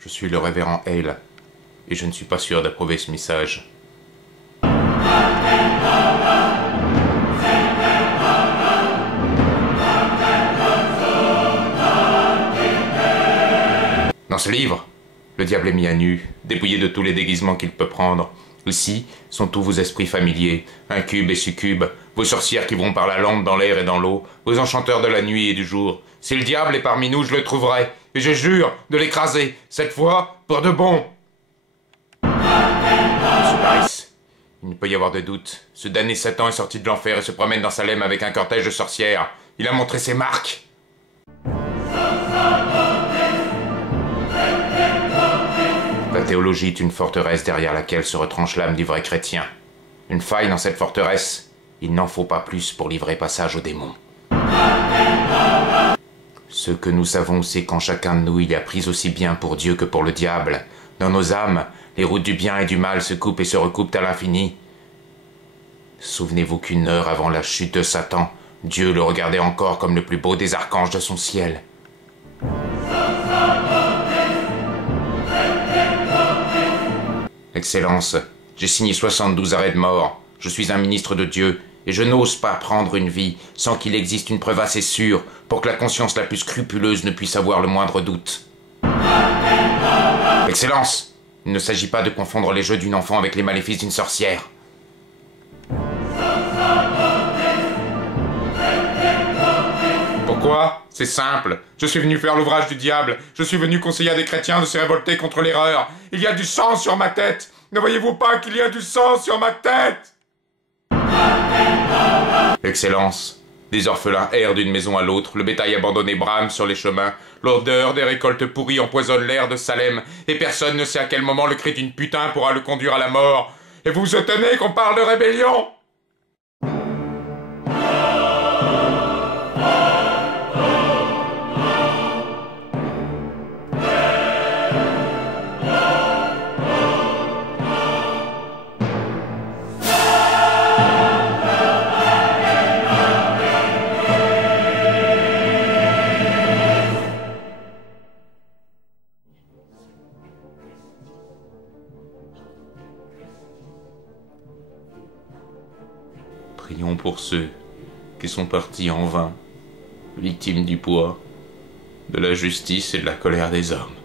Je suis le révérend Hale, et je ne suis pas sûr d'approuver ce message. Dans ce livre, le diable est mis à nu, dépouillé de tous les déguisements qu'il peut prendre. Ici sont tous vos esprits familiers, incubes et succubes, vos sorcières qui vont par la lampe dans l'air et dans l'eau, vos enchanteurs de la nuit et du jour. Si le diable est parmi nous, je le trouverai, et je jure de l'écraser, cette fois pour de bon. Monsieur Paris, il ne peut y avoir de doute. Ce damné Satan est sorti de l'enfer et se promène dans Salem avec un cortège de sorcières. Il a montré ses marques. La théologie est une forteresse derrière laquelle se retranche l'âme du vrai chrétien. Une faille dans cette forteresse, il n'en faut pas plus pour livrer passage aux démons. Ce que nous savons, c'est qu'en chacun de nous, il y a prise aussi bien pour Dieu que pour le diable. Dans nos âmes, les routes du bien et du mal se coupent et se recoupent à l'infini. Souvenez-vous qu'une heure avant la chute de Satan, Dieu le regardait encore comme le plus beau des archanges de son ciel. Excellence, j'ai signé 72 arrêts de mort. Je suis un ministre de Dieu, et je n'ose pas prendre une vie sans qu'il existe une preuve assez sûre pour que la conscience la plus scrupuleuse ne puisse avoir le moindre doute. Excellence, il ne s'agit pas de confondre les jeux d'une enfant avec les maléfices d'une sorcière. Pourquoi? C'est simple. Je suis venu faire l'ouvrage du diable. Je suis venu conseiller à des chrétiens de se révolter contre l'erreur. Il y a du sang sur ma tête. Ne voyez-vous pas qu'il y a du sang sur ma tête? Excellence, des orphelins errent d'une maison à l'autre, le bétail abandonné brame sur les chemins, l'odeur des récoltes pourries empoisonne l'air de Salem, et personne ne sait à quel moment le cri d'une putain pourra le conduire à la mort. Et vous vous étonnez qu'on parle de rébellion? Prions pour ceux qui sont partis en vain, victimes du poids, de la justice et de la colère des hommes.